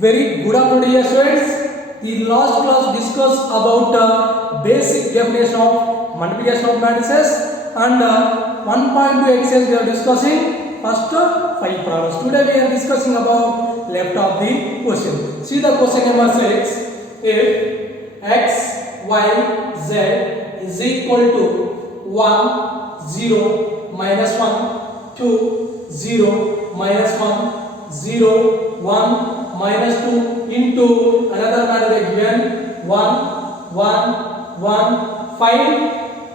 Very good afternoon, dear students. The last class discussed about basic definition of multiplication of matrices and 1.2 exercise we are discussing first 5 problems. Today we are discussing about left of the question. See the question number 6. If x, y, z is equal to 1, 0, minus 1, 2, 0, minus 1, 0, 1, minus 2 into another matrix given 1 1 1 find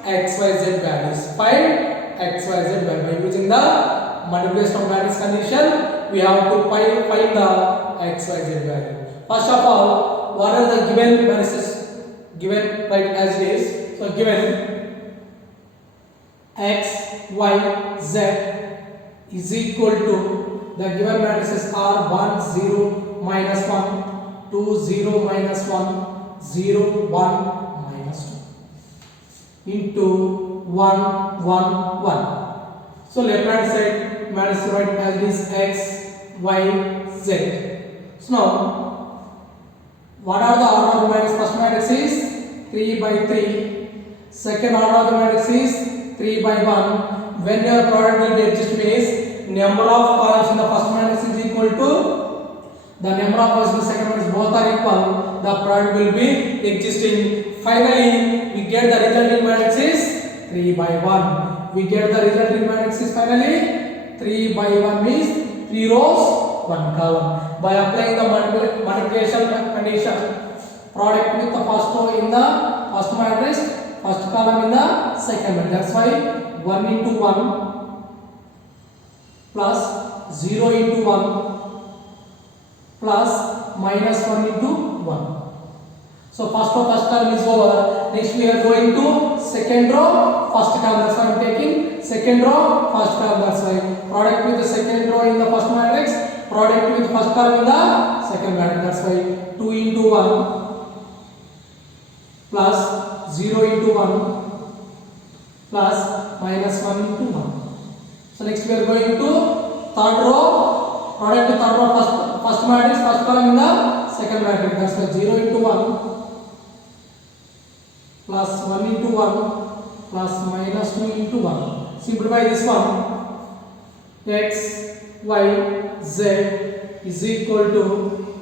xyz values, find xyz value. By using the multiplication of matrix condition we have to find the xyz value. First of all, what are the given matrices given right as it is? So given x y z is equal to, the given matrices are 1 0 minus 1, 2 0 minus 1, 0 1 minus 2 into 1 1 1. So left hand side matrix right as it is x y z. So now what are the order of the matrix? First matrix is 3 by 3. Second order of the matrix is 3 by 1. When your product will be adjusted means number of columns in the first matrix is equal to the number of columns in the second matrix, both are equal, the product will be existing. Finally we get the resulting matrix is 3 by 1. We get the resulting matrix is finally 3 by 1 means 3 rows 1 column. By applying the multiplication condition, product with the first row in the first matrix, first column in the second matrix. That's why 1 into 1 plus 0 into 1 plus minus 1 into 1. So first row first column is over. Next we are going to second row first column. That's why I am taking second row first column. That's why product with the second row in the first matrix, product with first column in the second matrix. That's why 2 into 1 plus 0 into 1 plus minus 1 into 1. So next we are going to third row, product with third row first matrix, first column in the second matrix. That's why 0 into 1 plus 1 into 1 plus minus 2 into 1. Simplify this one. X, y, z is equal to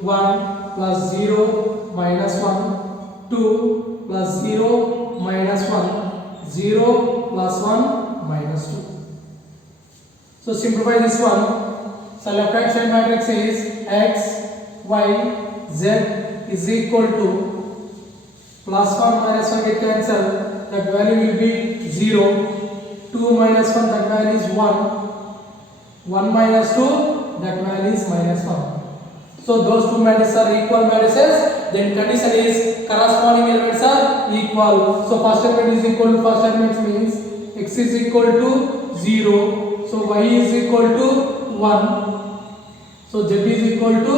1 plus 0 minus 1, 2 plus 0 minus 1, 0 plus 1 minus 2. So simplify this one. So left hand side matrix is x, y, z is equal to plus 1 minus 1 get cancelled, that value will be 0, 2 minus 1 that value is 1, 1 minus 2 that value is minus 1. So those two matrices are equal matrices, then condition is corresponding elements are equal. So first element is equal to first element means x is equal to 0, so y is equal to 1, so z is equal to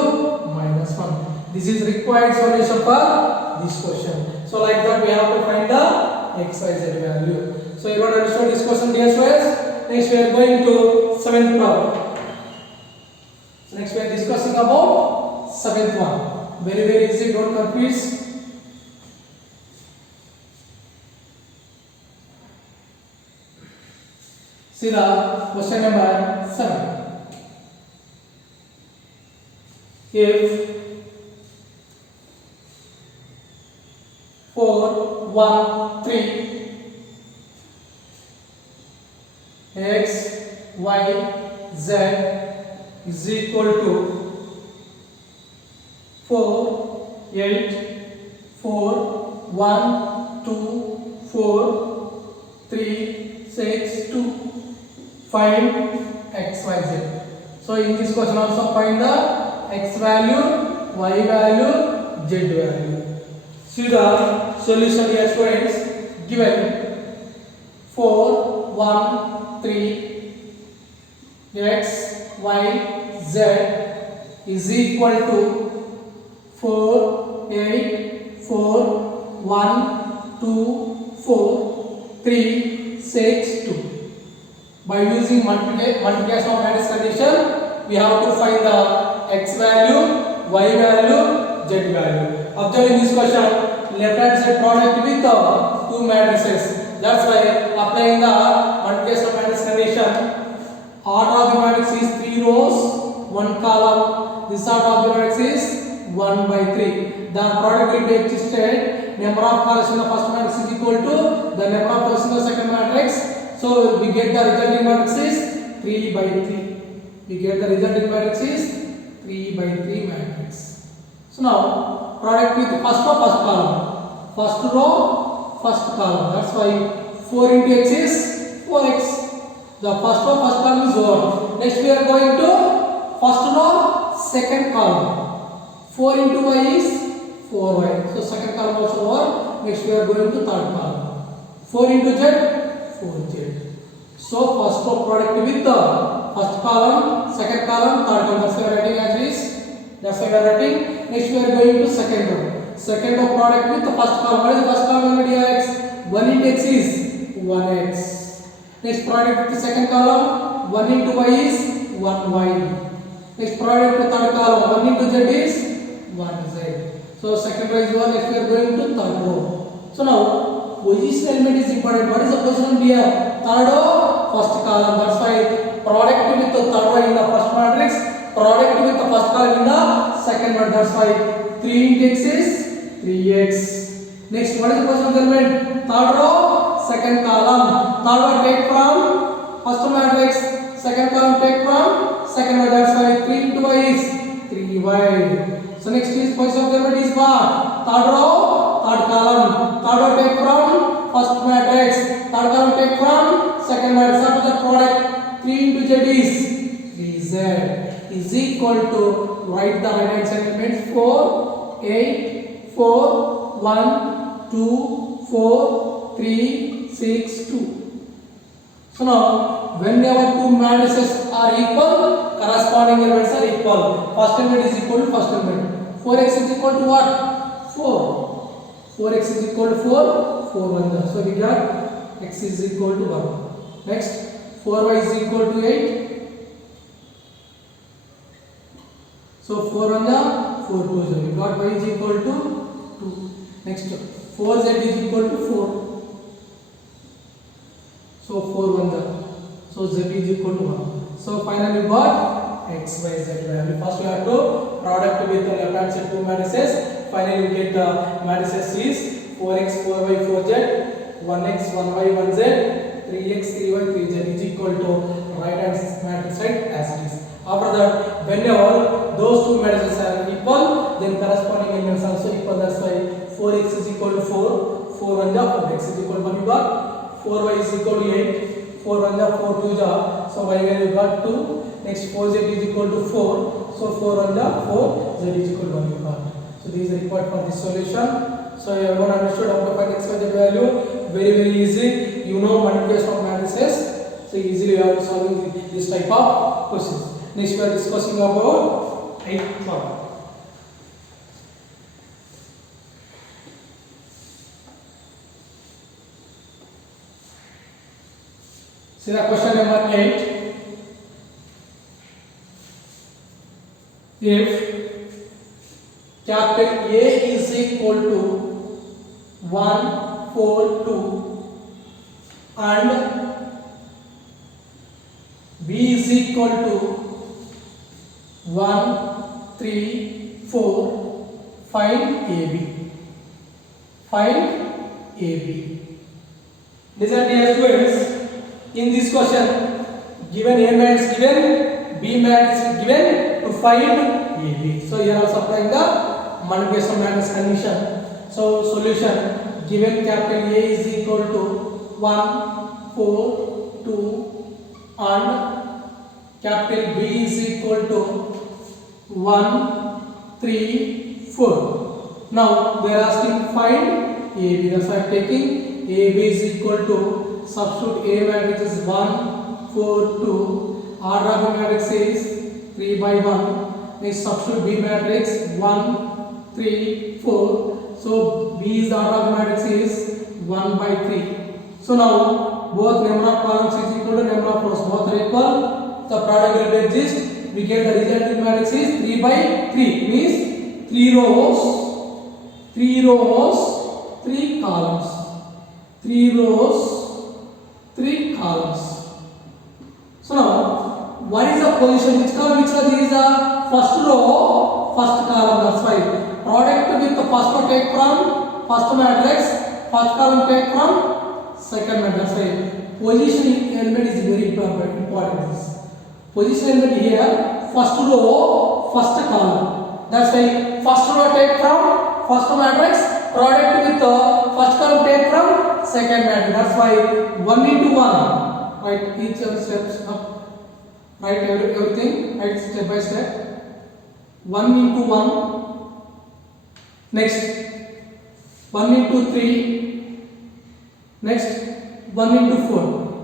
minus 1. This is required solution for this question. So like that we have to find the x, y, z value. So you want to understand this question, dear students? Next we are going to 7th problem. So next we are discussing about 7th one. Very easy, don't confuse. See the question number 7. If 4 1 3 x y z is equal to 4 8 4 1 2 4 3 6 2, find x y z. So in this question also find the x value, y value, z value. See the solution, dear students. Given 4 1 3 x y z is equal to 4 8 4 1 2 4 3 6 2. By using multiplication of matrix condition, we have to find the x value, y value, z value. Observe in this question, left hand side product with two matrices. That's why applying the multiplication matrix condition, order of the matrix is 3 rows, 1 column. This order of the matrix is 1 by 3. The product will be existed. Number of columns in the first matrix is equal to the number of rows in the second matrix. So we get the resulting matrix is 3 by 3. We get the resulting matrix is 3 by 3 matrix. So now product with first row, first column. First row, first column. That's why 4 into x is 4x. The first row, first column is over. Next we are going to first row, second column. 4 into y is 4y. So second column also over. Next we are going to third column. 4 into z, 4z. So first row product with the first column, second column, third column. That's why we are writing as is. That's why we are writing. Next we are going to second row. Second row product with the first column. What is the first column? X. 1 into x is 1x. Next product with the second column. 1 into y is 1y. Next product with the third column. 1 into z is 1z. So second row is 1. Next we are going to third row. So now position element is important. What is the position here? Third row, first column. That's why product with the third row in the first matrix, product with the first column in the second matrix. That's why 3 into x is 3x. Next, what is the position element? Third row, second column. Third row take from first matrix, second column take from second matrix. That's why 3 into y is 3y. So next is position element is what? Third row, third column. Third row take from first matrix, third column take from second matrix. What is the product? 3 into z is 3z is equal to, write the right hand side element, 4, 8, 4, 1, 2, 4, 3, 6, 2. So now whenever two matrices are equal, corresponding elements are equal. First element is equal to first element. 4x is equal to what? 4. 4x is equal to 4. 4 1. So we got x is equal to 1. Next 4y is equal to 8. So 4 1 4 2 0. We got y is equal to 2. Next 4z is equal to 4. So 4 1. So z is equal to 1. So finally we got x, y, z value. First we have to product with the left hand side two matrices. Finally we get the matrices is 4x, 4y, 4z, 1x, 1y, 1z, 3x, 3y, 3z is equal to right hand matrix side as it is. After that, whenever those two matrices are equal, then corresponding elements also equal. That's why 4x is equal to 4, 4 1 4x is equal to 1. You got 4y is equal to 8, 4 1 4 2 so y value got 2. Next 4z is equal to 4, so 4 1 4 z is equal to 1. You got. So this is required for this solution. So everyone understood how to find x, y, z value. Very easy. You know multiplication of matrices. So easily you are solving this type of questions. Next we are discussing about 8th problem. See the question number 8. If capital A is equal to 1, 4, 2 and B is equal to 1, 3, 4, find AB. Find AB. Listen dear students, in this question, given A matrix given, B matrix is given to find AB. So here also applying the multiplication matrix condition. So solution, given capital A is equal to 1, 4, 2 and capital B is equal to 1, 3, 4. Now they are asking find AB. That's why I am taking AB is equal to, substitute A matrix is 1, 4, 2. Order of the matrix is 3 by 1. Next substitute B matrix 1, 3, 4. So B is the order of the matrix is 1 by 3. So now both number of columns is equal to number of rows. Both are equal. The product will be exist. we get the resulting matrix is 3 by 3 means 3 rows, 3 rows, 3 columns, 3 rows, 3 columns. So now what is the position, which column is the first row, first column, that's why product with the first row take from first matrix, first column take from second matrix. That's why positioning element is very important. Position element here, first row, first column. That's why first row take from first matrix, product with the first column take from second matrix. That's why 1 into 1. Right, each of the steps up. Write everything, write step by step. 1 into 1. Next 1 into 3. Next 1 into 4.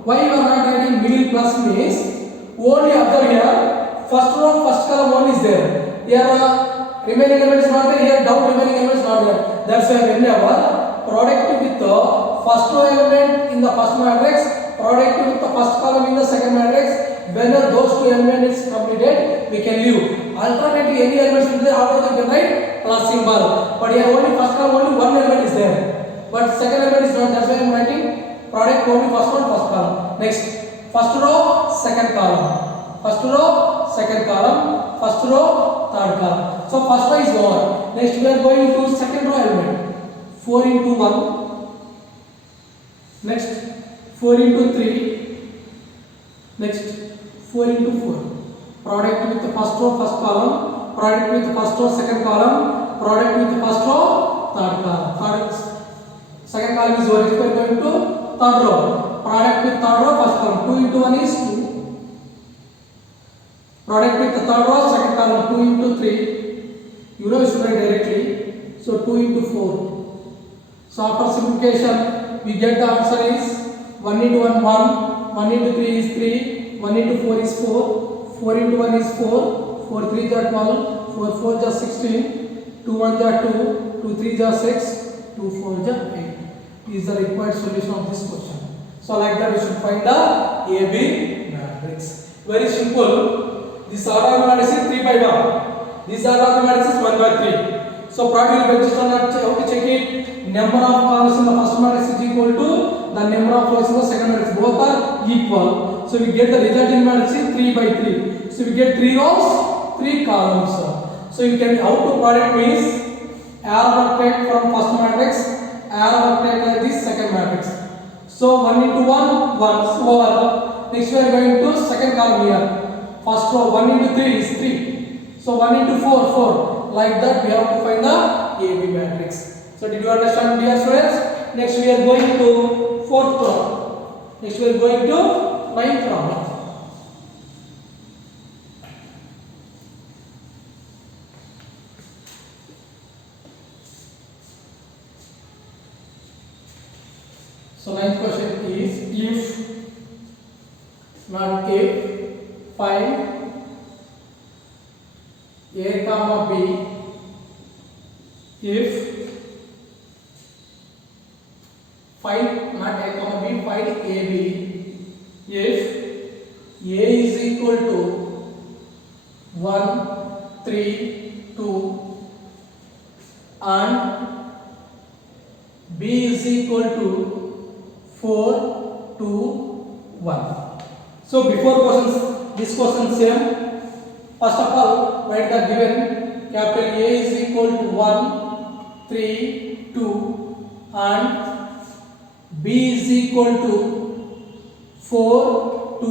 Why you are not writing middle plus means only observe here first row first column 1 is there. Here remaining element is not there. Here down remaining element is not there. That's why whenever product with the first row element in the first matrix, product with the first column in the second matrix, whenever those two elements is completed, we can leave. Alternatively, any element is there, after that we can write plus symbol. But here only first column, only one element is there. But second element is not. That's why I am writing product only first one, first column. Next, first row, second column. First row, second column. First row, third column. So first row is over. Next, we are going to second row element. 4 into 1. Next, 4 into 3. Next, 4 into 4. Product with the first row, first column. Product with the first row, second column. Product with the first row, third column. Second column is over. Next, we are going to third row. Product with third row, first column. 2 into 1 is 2. Product with the third row, second column. 2 into 3. You know, you should write directly. So 2 into 4. So after simplification, we get the answer is 1 into 1, 1. 1 into 3 is 3. 1 into 4 is 4. 4 into 1 is 4. 4 3 are 12. 4 4 are 16. 2 1 are 2. 2 3 are 6. 2 4 are 8. Is the required solution of this question. So like that we should find the AB matrix. Very simple. This order matrix is 3 by 1. This order matrix is 1 by 3. So probably you will just how to check it. Number of columns in the first matrix is equal to the number of rows in the second matrix. Both are equal. So we get the resulting matrix is 3 by 3. So we get 3 rows, 3 columns. So you can how to product means arrow take from first matrix, arrow take like this second matrix. So 1 into 1, 1. So over. Next we are going to second column here. First row 1 into 3 is 3. So 1 into 4, 4. Like that we have to find the AB matrix. So did you understand, dear students? Next we are going to fourth problem. Next we are going to ninth problem. So ninth question is if, not if, find A comma B if find not A comma B, find AB if A is equal to 1 3 2 and B is equal to 4 2 1. So before questions, this question same. First of all, write the given. Capital A is equal to 1 3 2 and B is equal to 4 2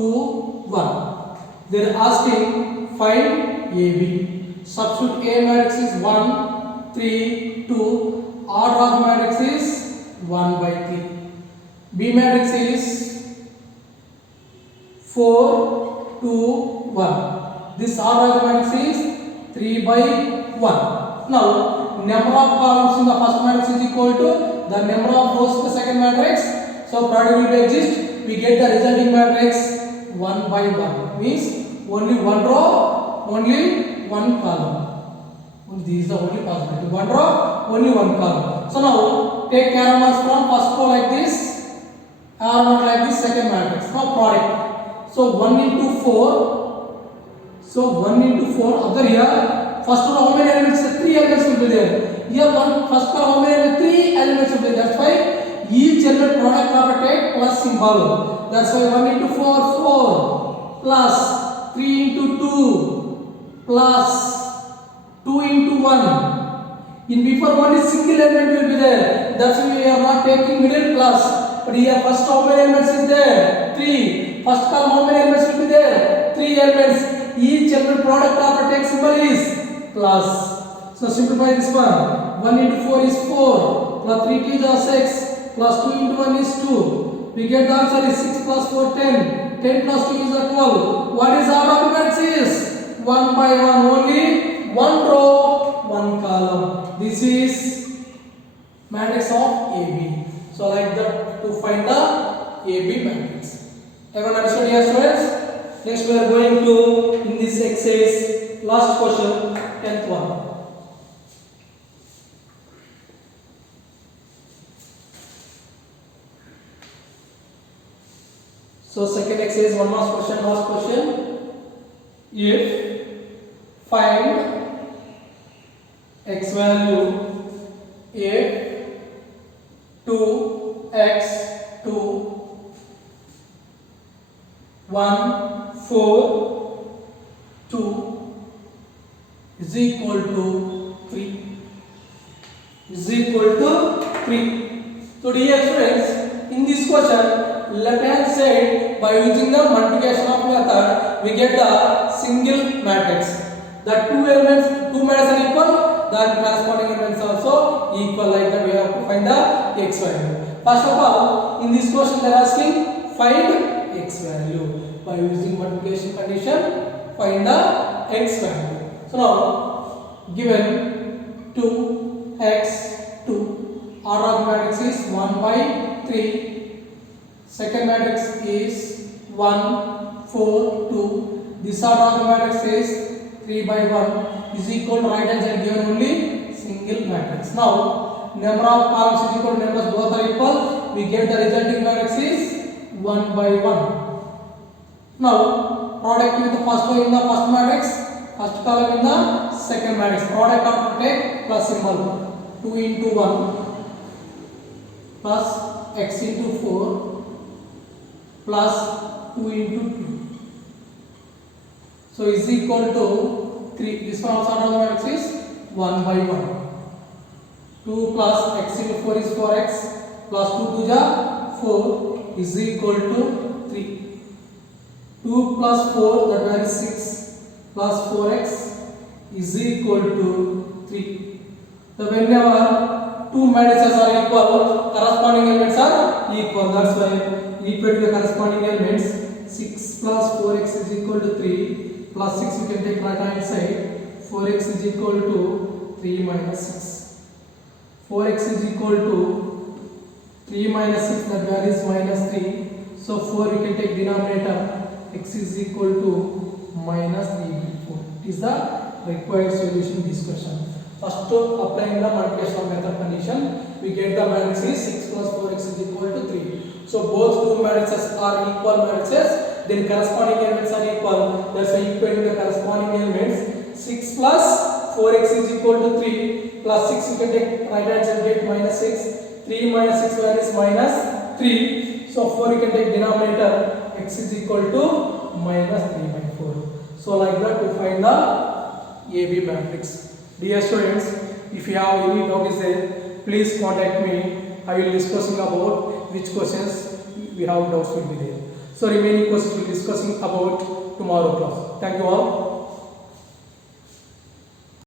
1. They are asking find AB. Substitute A matrix is 1 3 2. Order of matrix is 1 by 3. B matrix is 4 2 1. This order of matrix is 3 by 1. Now number of columns in the first matrix is equal to the number of rows in the second matrix. So product will exist. We get the resulting matrix 1 by 1. Means only one row, only one column. This is the only possibility. One row, only one column. So now take arrow marks from first row like this, arrow mark like this second matrix. Now product. So 1 into 4. So 1 into 4. Other here, first row how many elements? 3 elements will be there. Here first row how many elements? 3 elements will be there. That's why each element product of a take plus symbol. That's why 1 into 4, 4 plus 3 into 2 plus 2 into 1. In before one is single element will be there. That's why we are not taking middle plus. But here first how many elements is there? 3. First column how many elements will be there? 3 elements. Each element product of a take symbol is plus. So simplify this one. 1 into 4 is 4. Plus 3 2 is 6. Plus 2 into 1 is 2. We get the answer is 6 plus 4 10. 10 plus 2 is 12. What is our order of matrices? 1 by 1 only. 1 row, 1 column. This is matrix of AB. So like that to find the AB matrix. Everyone understood here, students? Next we are going to in this exercise last question, 10th one. So second exercise, one last question. If find x value if 2x 2 1 4 2 is equal to 3 is equal to 3. So dear students, in this question left hand side by using the multiplication of method we get the single matrix. The two matrices are equal, the corresponding elements also equal. Like that we have to find the x value. First of all, in this question they are asking find x value. By using multiplication condition, find the x value. So now given 2x 2, order of matrix is 1 by 3. Second matrix is 1 4 2. This order of matrix is 3 by 1 is equal to right hand side given only single matrix. Now number of columns is equal to numbers both are equal. We get the resulting matrix is 1 by 1. Now product with the first row in the first matrix, first column in the second matrix. Product of take plus symbol 2 into 1 plus x into 4 plus 2 into 2. So is equal to 3. This one also order of matrix is 1 by 1. 2 plus x into 4 is 4x plus 2 to the 4 is equal to 3. 2 plus 4 that is 6 plus 4x is equal to 3. So whenever two matrices are equal, corresponding elements are equal. That's why equal to the corresponding elements. 6 plus 4x is equal to 3 plus 6 we can take right hand side. 4x is equal to 3 minus 6. 4x is equal to 3 minus 6, that value is minus 3. So 4 we can take denominator. X is equal to minus 3 by 4. It is the required solution in this question. First applying the multiplication method condition, we get the matrix is 6 plus 4x is equal to 3. So both two matrices are equal matrices, then corresponding elements are equal. That's why equating the corresponding elements. 6 plus 4x is equal to 3 plus 6 you can take right hand side get minus 6. 3 minus 6 value is minus 3. So 4 you can take denominator. X is equal to minus 3 by 4. So like that to find the AB matrix. Dear students, if you have any doubt is there, please contact me. I will discussing about which questions we have doubts will be there. So remaining questions we will discussing about tomorrow class. Thank you all.